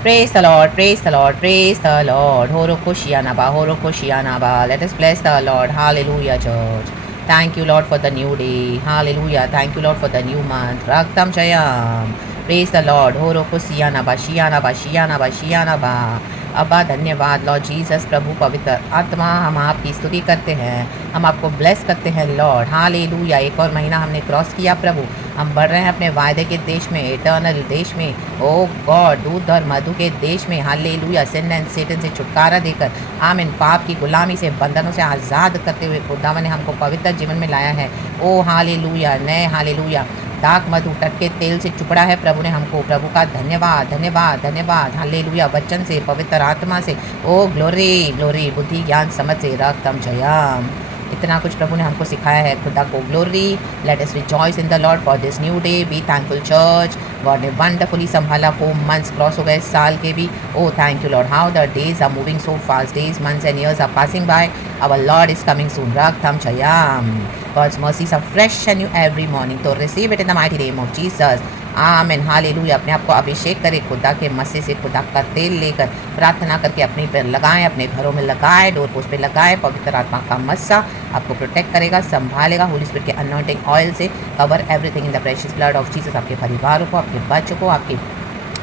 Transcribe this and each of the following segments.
Praise the Lord, praise the Lord, praise the Lord. Horokoshianaba. Let us bless the Lord. Hallelujah, church. Thank you, Lord, for the new day. Hallelujah. Thank you, Lord, for the new month. Raktam Shayam. Praise the Lord. Horokosianaba, Shianaba, Shianaba, Shianaba. अब्बा धन्यवाद Lord Jesus प्रभु पवित्र आत्मा हम आपकी स्तुति करते हैं, हम आपको ब्लेस करते हैं लॉर्ड। हालेलुया। एक और महीना हमने क्रॉस किया प्रभु, हम बढ़ रहे हैं अपने वायदे के देश में, इटर्नल देश में, ओ गॉड दूध और मधु के देश में। हालेलुया। सिन एंड सेटन से छुटकारा देकर आमीन, पाप की गुलामी से बंधनों से आज़ाद करते हुए खुदावन ने हमको पवित्र जीवन में लाया है। ओ हालेलुया। नए हालेलुया दाक मधु तट के तेल से चुपड़ा है प्रभु ने हमको। प्रभु का धन्यवाद धन्यवाद धन्यवाद। हालेलुया। वचन से, पवित्र आत्मा से, ओ ग्लोरी ग्लोरी, बुद्धि ज्ञान समझ से रक्तम जयम। इतना कुछ प्रभु ने हमको सिखाया है, खुदा को glory. Let us rejoice in the Lord for this new day. Be thankful church. God ने वंडरफुली संभाला। 4 मंथ्स क्रॉस हो गए साल के भी। Oh thank you Lord. How the days are moving so fast. Days months and years are passing by. Our Lord is coming soon. रक्तम जयम। God's mercies are fresh and new every morning. तो receive it in the mighty name of Jesus. आमीन। Hallelujah. अपने आप को अभिषेक करें खुदा के मस्से से, खुदा का तेल लेकर प्रार्थना करके अपने पर लगाएं, अपने घरों में लगाएं, डोर पोस्ट पे लगाएं। पवित्र आत्मा का मस्सा आपको प्रोटेक्ट करेगा, संभालेगा। होली स्पिरिट के अनॉइंटिंग ऑयल से cover everything in the precious blood of Jesus. आपके परिवारों को, आपके बच्चों को, आपके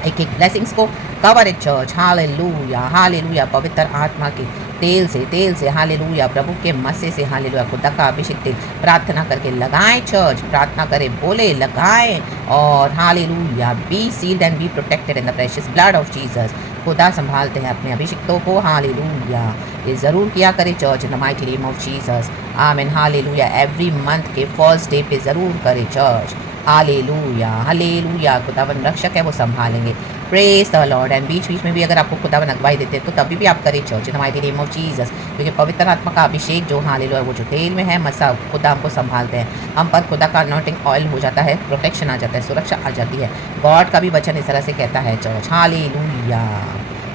एक एक ब्लेसिंग्स को cover it church. Hallelujah hallelujah. पवित्र आत्मा के तेल से हालेलुया, प्रभु के मस्से से हालेलुया, खुदा का अभिषेक तेल प्रार्थना करके लगाएं चर्च। प्रार्थना करें, बोले, लगाएं और hallelujah. Be sealed and be protected in the precious blood of Jesus. खुदा संभालते हैं अपने अभिषिक्तों को। हालेलुया। ये ज़रूर किया करें church in the mighty name of Jesus. आमीन। हालेलुया। एवरी मंथ के फर्स्ट डे पे ज़रूर करें चर्च। Hallelujah hallelujah. खुदावन रक्षक है, वो संभालेंगे। Praise the lord. एंड बीच बीच में भी अगर आपको खुदावन अगवाई देते हैं तो तभी भी आप करें church in the mighty name of Jesus, क्योंकि पवित्र आत्मा का अभिषेक जो हालेलुया वो जो तेल में है, मसा खुदा हमको संभालते हैं। हम पर खुदा का अनॉइंटिंग ऑयल हो जाता है, प्रोटेक्शन आ जाता है, सुरक्षा आ जाती है। गॉड का भी वचन इस तरह से कहता है चर्च। हालेलुया।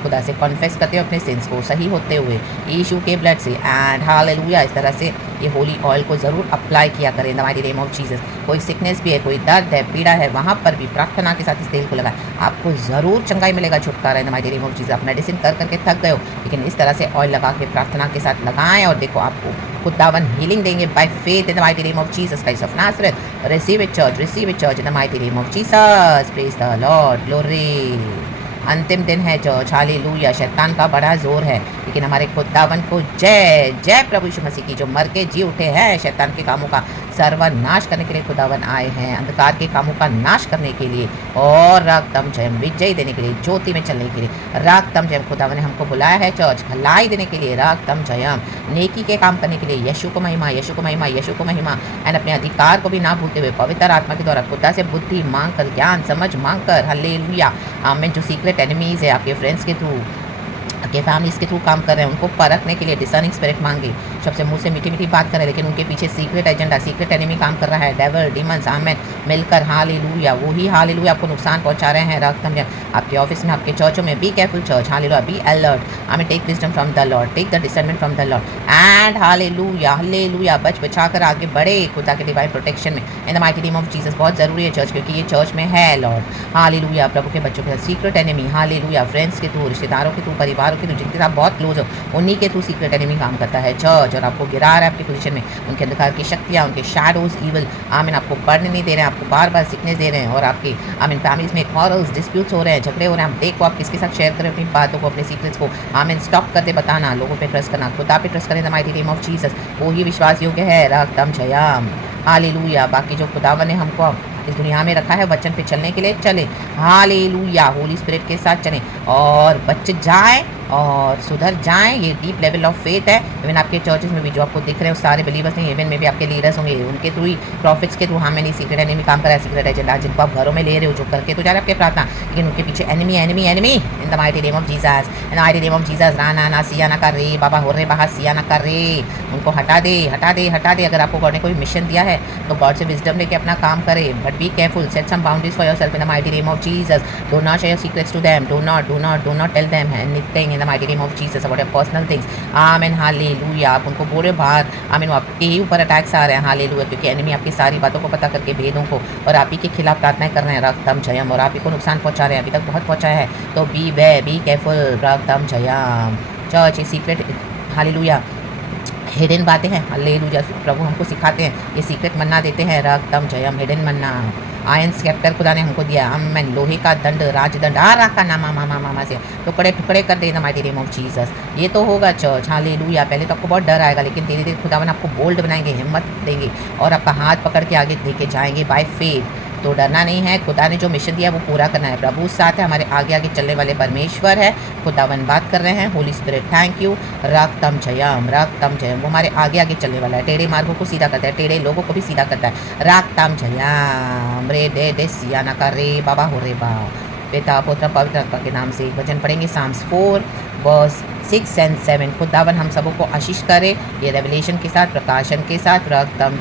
खुदा से कॉन्फेस करते हो अपने सिंस को सही होते हुए यीशु के ब्लड से। And hallelujah. इस तरह से ये होली ऑयल को ज़रूर अप्लाई किया करें इन the mighty name of Jesus. कोई सिकनेस भी है, कोई दर्द है, पीड़ा है, वहाँ पर भी प्रार्थना के साथ इस तेल को लगाएं, आपको ज़रूर चंगाई मिलेगा, छुटकारा इन the mighty name of Jesus. आप मेडिसिन कर करके थक गए हो, लेकिन इस तरह से ऑयल लगा के प्रार्थना के साथ लगाएं और देखो आपको खुदावन हीलिंग देंगे by faith in the mighty name of Jesus Christ of Nazareth. Receive it church, receive it church in the mighty name of Jesus. Praise the Lord. Glory. अंतिम दिन है चर्च। हालेलुया। शैतान का बड़ा जोर है, लेकिन हमारे खुदावन को जय जय। प्रभु यीशु मसीह की जो मर के जी उठे हैं, शैतान के कामों का सर्वनाश करने के लिए खुदावन आए हैं, अंधकार के कामों का नाश करने के लिए और रागतम जयम विजय देने के लिए, ज्योति में चलने के लिए। रागतम जयम खुदावन ने हमको बुलाया है चर्च, भलाई देने के लिए। रागतम जयम नेकी के काम करने के लिए। यीशु को महिमा, यीशु को महिमा, यीशु को महिमा। एंड अपने अधिकार को भी ना भूलते हुए पवित्र आत्मा के द्वारा खुदा से बुद्धि मांग कर, ज्ञान समझ मांग कर, हालेलुया। हमें जो सीक्रेट एनिमीज़ है आपके फ्रेंड्स के थ्रू, आपके फैमिलीज़ के थ्रू काम कर रहे हैं, उनको परखने के लिए डिसर्निंग स्पिरिट मांगे। सबसे मुंह से मीठी मीठी बात करें, लेकिन उनके पीछे सीक्रेट एजेंडा, सीक्रेट एनिमी काम कर रहा है। डेविल, डीमंस, आमेन मिलकर हालेलुया, वही हालेलुया आपको नुकसान पहुंचा रहे हैं। रक्तम आपके ऑफिस में, आपके चर्चों में। Be careful church. Hallelujah. Be alert. Amen. Take wisdom from the lord, take the discernment from the lord. And hallelujah hallelujah. बच बचा कर आगे बढ़े खुदा के डिवाइन प्रोटेक्शन में इन the mighty name of Jesus. बहुत ज़रूरी है चर्च, क्योंकि ये चर्च में है लॉर्ड। हालेलुया। प्रभु के बच्चों के सीक्रेट एनिमी, हालेलुया, फ्रेंड्स के थ्रू, रिश्तेदारों के थ्रू, परिवारों के थ्रू, जिनके साथ बहुत क्लोज हो, उन्हीं के थ्रू सीक्रेट एनिमी काम करता है चर्च, और आपको गिरा रहा है आपकी पोजीशन में। उनके अंधकार की शक्तियाँ, उनके शैडोज, ईवल आमीन आपको पढ़ने नहीं दे रहे हैं, आपको बार बार सिकनेस दे रहे हैं, और आपकी आमीन फैमिलीज में क्वारल्स, डिस्प्यूट्स हो रहे हैं, झगड़े हो रहे हैं। आप देखो आप किसके साथ शेयर करें अपनी बातों को, अपने सीक्रेट्स को। आमीन। स्टॉप करते बताना, लोगों पे ट्रस्ट करना, खुदा पे ट्रस्ट करें the mighty name of Jesus. वो ही विश्वास योग्य है। रक्तम जयम। हालेलुया। बाकी जो खुदावन ने हमको इस दुनिया में रखा है वचन पे चलने के लिए, चले। हालेलुया। होली स्पिरिट के साथ चलें और बच जाएं और सुधर जाएं। ये डीप लेवल ऑफ फेथ है। इवन आपके चर्चेस में भी जो आपको दिख रहे हैं उस सारे बिलीवर्स नहीं, इवन में भी आपके लीडर्स होंगे, उनके थ्रू ही, प्रॉफिट्स के थ्रू हमें नहीं सीक्रेट एनिमी काम करा है, सीक्रेट एजेंडा जिनको आप घरों में ले रहे हो, जो करके तो जा रहे हैं आपके प्रार्थना, लेकिन उनके पीछे enemy enemy enemy in the mighty name of Jesus. In the mighty name of Jesus. Rana ना सिया ना कर रे बाबा, हो रे बाहर सिया ना कर रे। उनको हटा दे हटा दे हटा दे। अगर आपको गॉड ने कोई मिशन दिया है तो गॉड से विजडम लेके अपना काम करे, but be careful, set some boundaries for yourself in the mighty name of Jesus. Do not share secrets to them, do not tell them anything in the mighty name of Jesus about your personal things. Amen hallelujah. आप उनको बोले बाहर, आमीन आपके ही ऊपर attacks आ रहे हैं hallelujah, क्योंकि एनिमी आपकी सारी बातों को पता करके भेदों को और आप ही के खिलाफ प्रार्थनाएं कर रहे हैं रक्तम जयम, और आप ही को नुकसान पहुंचा रहे हैं, अभी तक बहुत पहुंचाया है। तो बी केयरफुल रक्तम जयम। चर्च ये सीक्रेट हालेलुया हिडन बातें हैं हालेलुया, प्रभु हमको सिखाते हैं, ये सीक्रेट मन्ना देते हैं रक्तम जयम, हिडन मन्ना। आयन स्केप्टर खुदा ने हमको दिया, अमेन। लोहे का दंड, राजदंड आ रखा ना मामा मामा मामा से टुकड़े टुकड़े कर देना माइटी नेम ऑफ जीसस। ये तो होगा चर्च हालेलुया। पहले तो आपको बहुत डर आएगा, लेकिन धीरे धीरे खुदावन आपको बोल्ड बनाएंगे, हिम्मत देंगे और आपका हाथ पकड़ के आगे लेके जाएंगे बाय फेथ। तो डरना नहीं है, खुदा ने जो मिशन दिया वो पूरा करना है। प्रभु साथ है, हमारे आगे आगे चलने वाले परमेश्वर है, खुदावन बात कर रहे हैं। Holi spirit thank you रक्तम Jayam, वो हमारे आगे आगे चलने वाला है, टेढ़े मार्गों को सीधा करता है, टेढ़े लोगों को भी सीधा करता है। रक्तम जयम रे डे सियाना का रे बाबा हो रे बा, पिता पुत्र पवित्र आत्मा के नाम से एक वचन पढ़ेंगे, साम्स 4 वर्स 6 और 7। खुदावन हम सबों को आशीष करे, ये रेवलेशन के साथ, प्रकाशन के साथ। रक्तम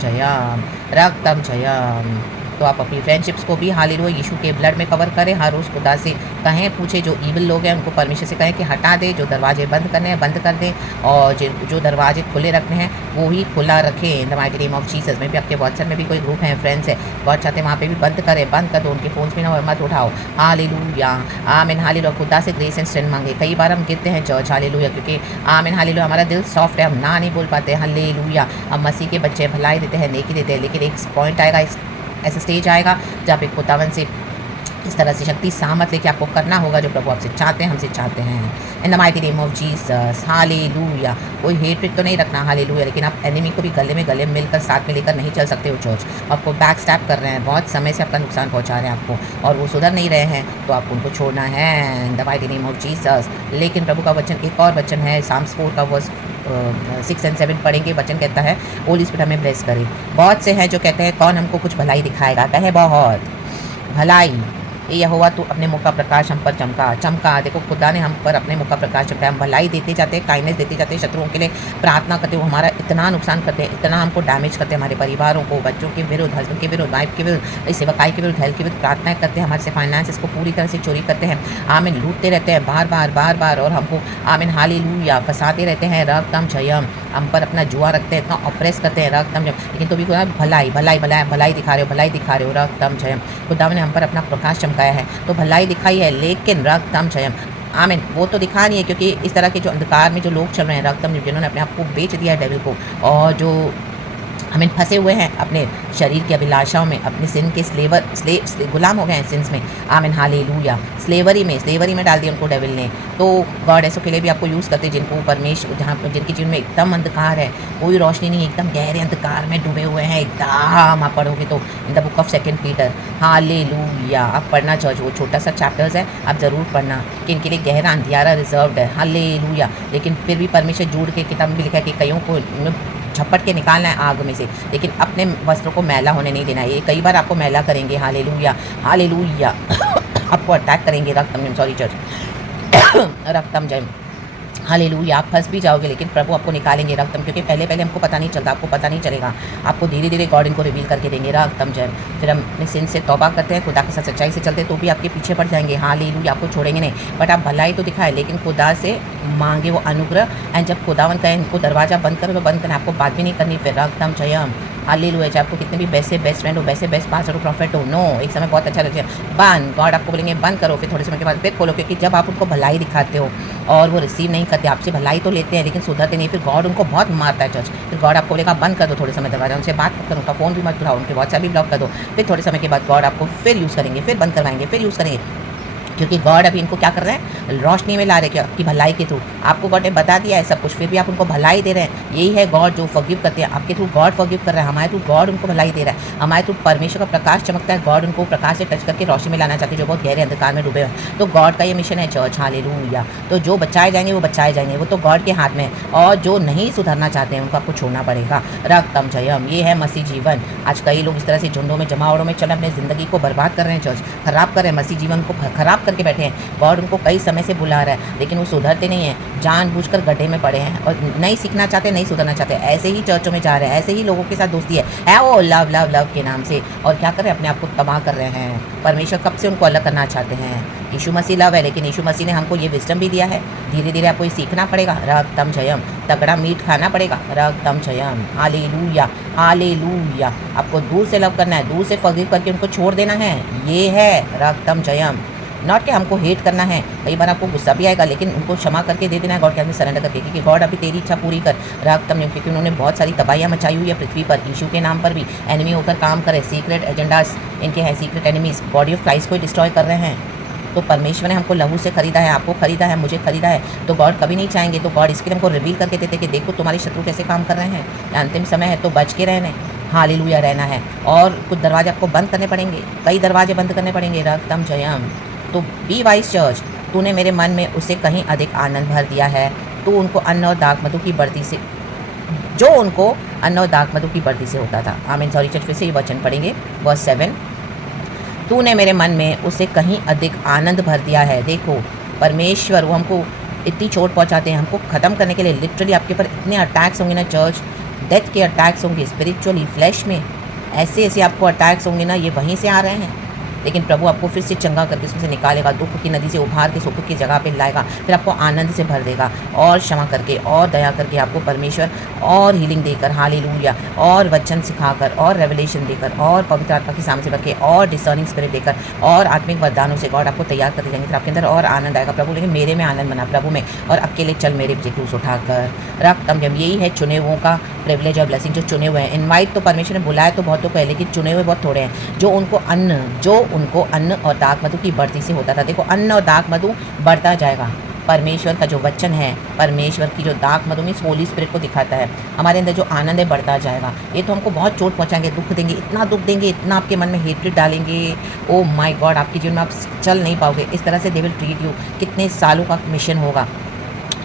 जयम। तो आप अपनी फ्रेंडशिप्स को भी हालेलुया यीशु के ब्लड में कवर करें। हर रोज़ खुदा से कहें, पूछे जो ईविल लोग हैं उनको परमेश्वर से कहें कि हटा दे, जो दरवाजे बंद करने हैं बंद कर दें, और जो दरवाजे खुले रखने हैं वो ही खुला रखें the mighty name of Jesus. में भी आपके व्हाट्सएप में भी कोई ग्रुप है, फ्रेंड्स है, गॉड चाहते हैं वहाँ पे भी बंद करें, बंद कर दो, उनके फ़ोन्स में ना मत उठाओ। हालेलुया आमीन हालेलुया। खुदा से ग्रेस एंड स्ट्रेंथ मांगे। कई बार हम गिरते हैं चर्च हालेलुया, क्योंकि आमीन हालेलुया हमारा दिल सॉफ्ट है, हम ना नहीं बोल पाते हालेलुया। हम मसीह के बच्चे भलाई देते हैं, नेकी देते हैं, लेकिन एक पॉइंट आएगा, ऐसा स्टेज आएगा जहाँ पे खुदावन से इस तरह से शक्ति सामर्थ लेके आपको करना होगा जो प्रभु आपसे चाहते हैं, हमसे चाहते हैं। इन the mighty name of Jesus hallelujah. कोई हेट्रेड तो नहीं रखना हालेलुया, लेकिन आप एनिमी को भी गले में मिलकर साथ में लेकर नहीं चल सकते हो चर्च। आपको बैक स्टैप कर रहे हैं, बहुत समय से आपका नुकसान पहुंचा रहे हैं आपको, और वो सुधर नहीं रहे हैं, तो आपको उनको छोड़ना है इन the mighty name of Jesus. लेकिन प्रभु का वचन, एक और वचन है, साम्स 4 का वर्स 6 और 7 पढ़ेंगे। वचन कहता है होली स्पिरिट हमें ब्लेस करे। बहुत से हैं जो कहते हैं कौन हमको कुछ भलाई दिखाएगा, कहे बहुत भलाई। यहोवा तू अपने मुख का प्रकाश हम पर चमका। देखो खुदा ने हम पर अपने मुख का प्रकाश चमकाया, हम भलाई देते जाते हैं, काइंडनेस देते जाते हैं, शत्रुओं के लिए प्रार्थना करते हो, हमारा इतना नुकसान करते हैं, इतना हमको डैमेज करते हैं, हमारे परिवारों को, बच्चों के विरुद्ध, हस्बैंड के विरुद्ध, वाइफ के विरुद्ध, सेवकाई के विरुद्ध, हेल्थ के विरुद्ध प्रार्थनाएं करते हैं, हमारे से फाइनेंसेस को पूरी तरह से चोरी करते हैं, आमीन लूटते रहते हैं बार बार, और हमको आमीन हालेलुया फंसाते रहते हैं। रक्तम जयम, हम पर अपना जुआ रखते हैं, इतना ऑपरेस करते हैं रक्तम जयम, लेकिन तो भी खुदा भलाई दिखा रहे हो रक्तम जयम। खुदा ने हम पर अपना प्रकाश चमकाया है, तो भलाई दिखाई है, लेकिन रक्तम जयम आमीन वो तो दिखा नहीं है, क्योंकि इस तरह के जो अंधकार में जो लोग चल रहे हैं रक्तम, जिन्होंने अपने आप को बेच दिया है डेविल को, और जो हमें फंसे हुए हैं अपने शरीर की अभिलाषाओं में, अपने सिन के गुलाम हो गए हैं सिंस में, आमीन हालेलुया। स्लेवरी में डाल दिया उनको डेविल ने। तो गॉड ऐसों के लिए भी आपको यूज़ करते हैं जिनको परमेश्वर, जहाँ जिनके जीवन में एकदम अंधकार है, कोई रोशनी नहीं, एकदम गहरे अंधकार में डूबे हुए हैं एकदम। आप पढ़ोगे तो in the book of 2 Peter hallelujah आप पढ़ना चर्च, वो छोटा सा चैप्टर्स है, आप ज़रूर पढ़ना कि इनके लिए गहरा अंधियारा रिजर्व्ड है हालेलुया। लेकिन फिर भी परमेश्वर जुड़ के किताब में भी लिखा है कि कईयों को झपट के निकालना है आग में से, लेकिन अपने वस्त्रों को मैला होने नहीं देना है। ये कई बार आपको मैला करेंगे हालेलुया आपको अटैक करेंगे रक्तम जय हालेलुया। आप फंस भी जाओगे, लेकिन प्रभु आपको निकालेंगे रक्तम, क्योंकि पहले हमको पता नहीं चलता, आपको पता नहीं चलेगा, आपको धीरे धीरे गॉड इनको रिवील करके देंगे रक्तम जय। फिर हम अपने सिन से तौबा करते हैं, खुदा के साथ सच्चाई से चलते, तो भी आपके पीछे पड़ जाएंगे हालेलुया, आपको छोड़ेंगे नहीं। बट आप भलाई तो दिखाए, लेकिन खुदा से मांगे वो अनुग्रह, एंड जब खुदावन कहे इनको दरवाजा बंद करो तो बंद करना, आपको बात भी नहीं करनी फिर रक्तम जयम हालेलुया। चाहे आपको कितने भी बेस्ट फ्रेंड हो, बेस्ट पास्टर हो, प्रॉफिट हो, नो एक समय बहुत अच्छा लगेगा बंद, गॉड आपको बोलेंगे बंद करो, फिर थोड़े समय के बाद फिर खोलो, क्योंकि जब आप उनको भलाई दिखाते हो और वो रिसीव नहीं करते, आपसे भलाई तो लेते हैं लेकिन सुधरते नहीं, फिर गॉड उनको बहुत मारता है चर्च। फिर गॉड आपको बोलेगा बंद कर दो थोड़े समय दरवाजा, उनसे बात करो, उनका फ़ोन भी मत उठाओ, उनके व्हाट्सएप भी ब्लॉक कर दो। फिर थोड़े समय के बाद गॉड आपको फिर यूज़ करेंगे, फिर बंद करवाएंगे, फिर यूज़ करेंगे, क्योंकि गॉड अभी इनको क्या कर रहे हैं, रोशनी में ला रहे हैं आपकी भलाई के थ्रू। आपको गॉड ने बता दिया है सब कुछ, फिर भी आप उनको भलाई दे रहे हैं। यही है गॉड जो फॉरगिव करते हैं, आपके थ्रू गॉड फॉरगिव कर रहा है, हमारे थ्रू गॉड उनको भलाई दे रहा है, हमारे थ्रू परमेश्वर का प्रकाश चमकता है, गॉड उनको प्रकाश से टच करके रोशनी में लाना चाहते हैं जो बहुत गहरे अंधकार में डूबे हैं। तो गॉड का ये मिशन है चर्च हालेलुया। तो जो बचाए जाएंगे वो बचाए जाएंगे, वो तो गॉड के हाथ में है, और जो नहीं सुधरना चाहते हैं उनको आपको छोड़ना पड़ेगा रक्तम जयम। ये है मसीह जीवन। आज कई लोग इस तरह से झुंडों में जमावड़ों में चले अपने ज़िंदगी को बर्बाद कर रहे हैं चर्च, खराब कर रहे हैं, मसीह जीवन को खराब करके बैठे हैं। गॉड उनको कई समय से बुला रहा है लेकिन वो सुधरते नहीं हैं, जानबूझकर गड्ढे में पड़े हैं और नहीं सीखना चाहते, नहीं सुधरना चाहते, ऐसे ही चर्चों में जा रहे हैं, ऐसे ही लोगों के साथ दोस्ती है वो लव लव लव के नाम से, और क्या कर रहे हैं, अपने आप को तबाह कर रहे हैं। परमेश्वर कब से उनको अलग करना चाहते हैं। यीशु मसीह लव है, लेकिन यीशु मसीह ने हमको ये विजडम भी दिया है। धीरे धीरे आपको ये सीखना पड़ेगा, रक्तम जयम, तगड़ा मीट खाना पड़ेगा, रक्तम जयम, हालेलुया हालेलुया। आपको दूर से लव करना है, दूर से फॉरगिव करके उनको छोड़ देना है, ये है रक्तम जयम। नॉट कि हमको हेट करना है, कई बार आपको गुस्सा भी आएगा लेकिन उनको क्षमा करके दे देना है गॉड के आगे सरेंडर करके, क्योंकि गॉड अभी तेरी इच्छा पूरी कर रक्तम, क्योंकि उन्होंने बहुत सारी तबाहियाँ मचाई हुई है पृथ्वी पर। यीशु के नाम पर भी एनिमी होकर काम करे, सीक्रेट एजेंडास इनके हैं, secret enemies body of Christ को डिस्ट्रॉय कर रहे हैं। तो परमेश्वर ने हमको लहू से खरीदा है, आपको खरीदा है, मुझे खरीदा है, तो गॉड कभी नहीं चाहेंगे। तो गॉड इसके लिए हमको रिवील करके देते कि देखो तुम्हारे शत्रु कैसे काम कर रहे हैं, अंतिम समय है तो बच के रहना, हालेलुया रहना है। और कुछ दरवाजे आपको बंद करने पड़ेंगे, कई दरवाजे बंद करने पड़ेंगे, रक्तम जयम। तो बी वाइस चर्च, तूने मेरे मन में उससे कहीं अधिक आनंद भर दिया है। तू उनको अन्न और दाख मधु की बढ़ती से, जो उनको अन्न और दाख मधु की बढ़ती से होता था। आमीन। सॉरी चर्च, फिर से ये वचन पढ़ेंगे, वर्स 7। तूने मेरे मन में उसे कहीं अधिक आनंद भर दिया है। देखो परमेश्वर वो हमको इतनी चोट पहुंचाते हैं, हमको ख़त्म करने के लिए लिटरली आपके ऊपर इतने अटैक्स होंगे ना चर्च, डेथ के अटैक्स होंगे, स्पिरिचुअली फ्लैश में ऐसे ऐसे आपको अटैक्स होंगे ना, ये वहीं से आ रहे हैं। लेकिन प्रभु आपको फिर से चंगा करके उसमें से निकालेगा, दुख की नदी से उभार के सुख की जगह पे लाएगा, फिर आपको आनंद से भर देगा और क्षमा करके और दया करके आपको परमेश्वर और हीलिंग देकर, हालेलुया, और वचन सिखाकर और रेवलेशन देकर और पवित्र आत्मा के सामने से भर के और डिसर्निंग स्पिरिट देकर और आत्मिक वरदानों से गॉड आपको तैयार करते जाएंगे। फिर आपके अंदर और आनंद आएगा। प्रभु लेकिन मेरे में आनंद बना प्रभु में, और अकेले चल मेरे क्रूस उठाकर रक्तम जब, यही है चुने हुओं का प्रिविलेज और ब्लेसिंग, जो चुने हुए हैं। इनवाइट तो परमेश्वर ने बुलाया तो बहुतों को है, लेकिन चुने हुए बहुत थोड़े हैं, जो उनको अन्न और दाख मधु की बढ़ती से होता था। देखो अन्न और दाख मधु बढ़ता जाएगा, परमेश्वर का जो वचन है, परमेश्वर की जो दाख मधु मीन्स होली स्पिरिट को दिखाता है, हमारे अंदर जो आनंद है बढ़ता जाएगा। ये तो हमको बहुत चोट पहुंचाएंगे, दुख देंगे, इतना दुख देंगे, इतना आपके मन में हेट्रेड डालेंगे, ओ माय गॉड, आपके जीवन में आप चल नहीं पाओगे। इस तरह से दे विल ट्रीट यू। कितने सालों का मिशन होगा,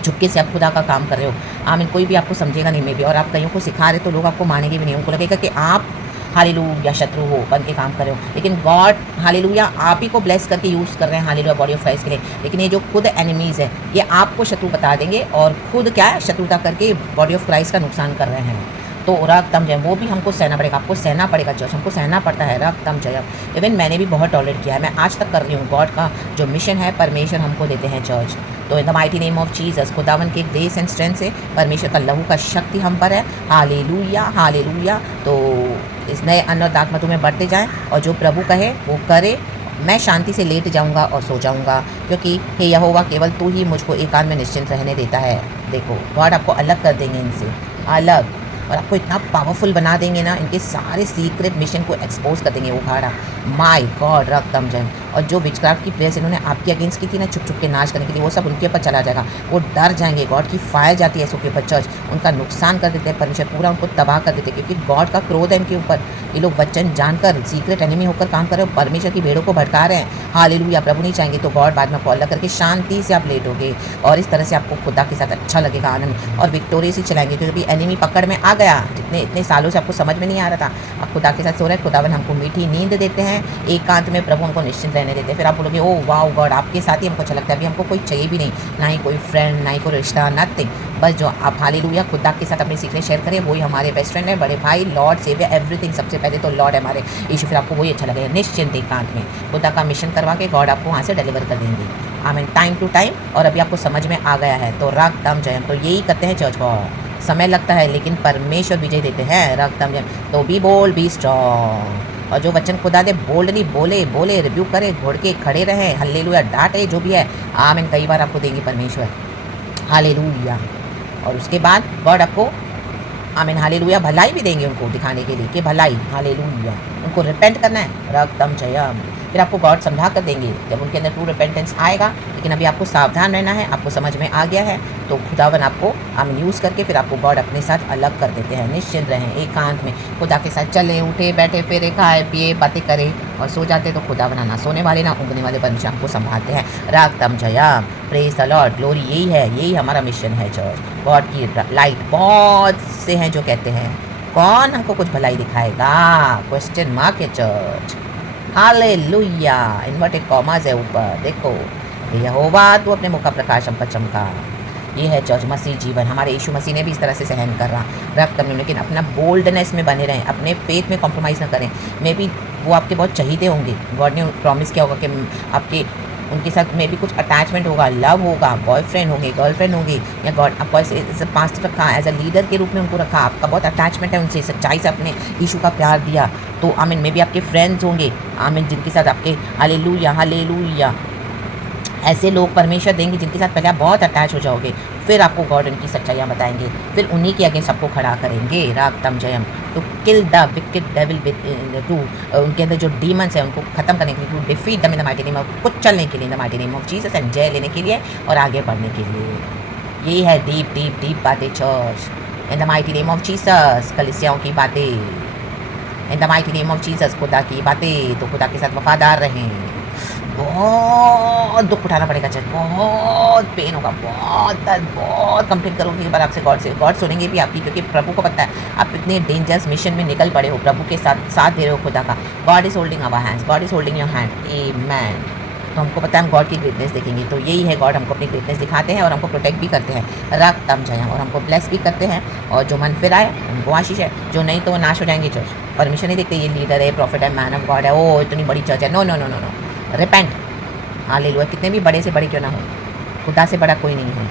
चुपके से आप खुदा का काम कर रहे हो, आमीन। कोई भी आपको समझेगा नहीं मे भी, और आप कईयों को सिखा रहे तो लोग आपको मानेंगे भी नहीं, उनको लगेगा कि आप हालेलुया शत्रु हो बन के काम कर रहे हो, लेकिन गॉड हालेलुया आप ही को ब्लेस करके यूज़ कर रहे हैं, हालेलुया बॉडी ऑफ क्राइस्ट के लिए। लेकिन ये जो खुद एनिमीज़ है ये आपको शत्रु बता देंगे और खुद क्या है, शत्रुता करके बॉडी ऑफ क्राइस्ट का नुकसान कर रहे हैं। तो रक्तम जय वो भी हमको सहना पड़ेगा, आपको सहना पड़ेगा चर्च, हमको सहना पड़ता है रक्तम जय। इवन मैंने भी बहुत टॉलरेट किया है, मैं आज तक कर रही हूँ। गॉड का जो मिशन है परमेश्वर हमको देते हैं चर्च। तो इन the mighty name of Jesus, खुदावन के ग्रेस एंड स्ट्रेंथ से परमेश्वर का लहू का शक्ति हम पर है, हालेलुया हालेलुया। तो इस नए अन्न और दाख मधु में बढ़ते जाएं और जो प्रभु कहे वो करे। मैं शांति से लेट जाऊंगा और सो जाऊंगा, क्योंकि हे यहोवा केवल तू ही मुझको एकांत में निश्चिंत रहने देता है। देखो गॉड आपको अलग कर देंगे इनसे, अलग, और आपको इतना पावरफुल बना देंगे ना, इनके सारे सीक्रेट मिशन को एक्सपोज कर देंगे वो भाड़ा। माय गॉड रक्तम जन। और जो विचक्राफ्ट की प्रेस इन्होंने आपके अगेंस्ट की थी ना, छुप छुप के नाश करने के लिए, वो सब उनके ऊपर चला जाएगा, वो डर जाएंगे। गॉड की फायर जाती है इसके ऊपर चर्च, उनका नुकसान कर देते हैं परमेश्वर, पूरा उनको तबाह कर देते हैं, क्योंकि गॉड का क्रोध है इनके ऊपर। ये लोग वचन जानकर सीक्रेट एनिमी होकर काम कर रहे हो, परमेश्वर की भेड़ों को भटका रहे हैं, हालेलुया। प्रभु नहीं चाहेंगे तो गॉड बाद में आपको अलग करके शांति से आप लेटोगे, और इस तरह से आपको खुदा के साथ अच्छा लगेगा, आनंद और विक्टोरियस ही चलाएंगे, क्योंकि एनिमी पकड़ में आ गया। इतने सालों से आपको समझ में नहीं आ रहा था, अब खुदा के साथ सो रहे हैं, खुदावन हमको मीठी नींद देते हैं, एकांत में प्रभु हमको निश्चिंत रहने देते हैं। फिर आप बोलोगे ओ वाओ गॉड आपके साथ ही हमको अच्छा लगता है, अभी हमको कोई चाहिए भी नहीं, ना ही कोई फ्रेंड, ना ही कोई रिश्ता, नथिंग। बस जो आप हालेलुया खुदा के साथ अपनी सीक्रेट शेयर करें, वही हमारे बेस्ट फ्रेंड है, बड़े भाई, लॉर्ड सेवियर एवरीथिंग। सबसे पहले तो लॉर्ड है हमारे यीशु, फिर आपको वही अच्छा लगेगा निश्चिंत एकांत में। खुदा का मिशन करवा के गॉड आपको वहाँ से डिलीवर कर देंगे, आमीन, टाइम टू टाइम। और अभी आपको समझ में आ गया है तो रक्तम जयम, तो यही करते हैं चर्च को। समय लगता है लेकिन परमेश्वर विजय देते हैं, रक्तम जयम। तो बी बोल्ड बी स्ट्रॉन्ग, और जो वचन खुदा दे बोल्डली बोले रिव्यू करे, घोड़ के खड़े रहें, हल्लेलुया डांटे, जो भी है आमीन, कई बार आपको देंगे परमेश्वर, हालेलुया। और उसके बाद गॉड आपको आमीन हालेलुया भलाई भी देंगे उनको दिखाने के लिए कि भलाई, हालेलुया। उनको रिपेंट करना है, रक्तम जयम। फिर आपको गॉड समझा कर देंगे जब उनके अंदर ट्रू रिपेंटेंस आएगा। लेकिन अभी आपको सावधान रहना है, आपको समझ में आ गया है तो खुदावन आपको आमीन यूज़ करके फिर आपको गॉड अपने साथ अलग कर देते हैं। निश्चिंत रहें एकांत में, खुदा के साथ चले उठे बैठे फिरे, खाए पिए बातें करें और सो जाते तो खुदावन ना सोने वाले ना उगने वाले परमेश्वर आपको संभालते हैं, रक्तम जयम। Praise the Lord, glory. यही है, यही हमारा मिशन है चर्च। गॉड की लाइट बहुत से हैं जो कहते हैं कौन हमको कुछ भलाई दिखाएगा, क्वेश्चन मार्क है चर्च। हालेलुया। इन्वर्टेड कॉमास है ऊपर, देखो। यहोवा तू अपने मुख का प्रकाश हम पर चमका। ये है चर्च मसीह जीवन। हमारे यीशु मसीह ने भी इस तरह से सहन कर रहा रक्त में, लेकिन अपना बोल्डनेस में बने रहें, अपने फेथ में कॉम्प्रोमाइज़ ना करें। मे बी वो आपके बहुत चहीते होंगे, गॉड ने प्रॉमिस किया होगा कि आपके उनके साथ में भी कुछ अटैचमेंट होगा, लव होगा, बॉयफ्रेंड होंगे, गर्लफ्रेंड होगी, या गॉड आपको ऐसे एज अ पास्ट रखा, एज अ लीडर के रूप में उनको रखा, आपका बहुत अटैचमेंट है उनसे, सच्चाई से अपने यीशु का प्यार दिया। तो आमीन, मे बी आपके फ्रेंड्स होंगे, आमीन, जिनके साथ आपके हालेलुया हालेलुया ऐसे लोग परमेश्वर देंगे जिनके साथ पहले आप बहुत अटैच हो जाओगे, फिर आपको गॉड उनकी सच्चाइयाँ बताएंगे, फिर उन्हीं के अगेंस्ट सबको खड़ा करेंगे। रागतम जयम। तो kill the wicked devil with two, उनके अंदर जो डीमंस है उनको खत्म करने के लिए, टू डिफीट दम इन द माइटी नेम ऑफ, कुछ चलने के लिए इन the mighty name of Jesus, and जय लेने के लिए और आगे बढ़ने के लिए। यही है डीप डीप डीप बातें church, in the mighty name of Jesus. कलीसियाओं की बातें in the mighty name of Jesus, खुदा की बातें। तो खुदा के साथ वफादार रहें। बहुत दुख उठाना पड़ेगा चर्च, बहुत पेन होगा, बहुत दर्द, बहुत कंप्लेन करोगे एक बार आपसे, गॉड सुनेंगे भी आपकी, क्योंकि प्रभु को पता है आप इतने डेंजरस मिशन में निकल पड़े हो, प्रभु के साथ दे रहे हो खुदा का। God is holding our hands, God is holding your hand, amen. तो हमको पता है हम गॉड की ग्रेटनेस देखेंगे, तो यही है, गॉड हमको अपनी ग्रेटनेस दिखाते हैं और हमको प्रोटेक्ट भी करते हैं, रक्तम जय, और हमको ब्लेस भी करते हैं। और जो मन फिर आए उनको आशीष है, जो नहीं तो वो नाश हो जाएंगे। चर्च परमिशन नहीं देखते, ये लीडर है, प्रॉफिट है, मैन ऑफ गॉड है, ओ इतनी बड़ी चर्च है, no no no no no, repent. Hallelujah. कितने भी बड़े से बड़े क्यों ना हो, खुदा से बड़ा कोई नहीं है।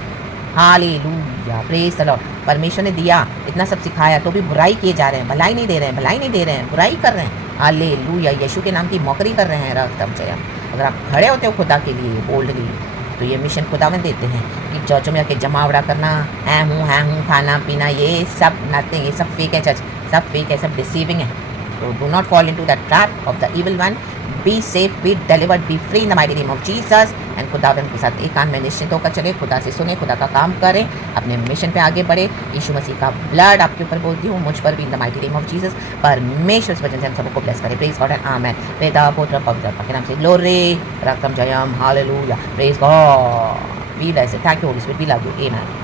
Hallelujah, praise the Lord. परमेश्वर ने दिया, इतना सब सिखाया, तो भी बुराई किए जा रहे हैं, भलाई नहीं दे रहे हैं, भलाई नहीं दे रहे हैं, बुराई कर रहे हैं। हालेलुया, यीशु के नाम की मौकरी कर रहे हैं। रक्तम जय। अगर आप खड़े होते हो खुदा के लिए बोल्डली, तो ये मिशन खुदावन देते हैं कि चर्चों में आके जमावड़ा करना, है हूँ, खाना पीना, ये सब नथिंग, ये सब फेक है चर्च, सब फेक है, सब डिसीविंग है। तो do not fall into the trap of the evil one. Be safe, be delivered, B free in the mighty name of Jesus. And खुदावन के साथ एकांत में निश्चिंत होकर चले, खुदा से सुने, खुदा का काम करें, अपने मिशन पे आगे बढ़े। यीशु मसीह का ब्लड आपके ऊपर बोलती हूँ, मुझ पर भी in the mighty name of Jesus. परमेश्वर इस वजह से हम सबको ब्लेस करें। Praise God and amen. पिता पुत्र पवित्र आत्मा के नाम से ग्लोरी, रकम जयम, hallelujah, praise God, be blessed, thank you Holy Spirit, we love you, amen.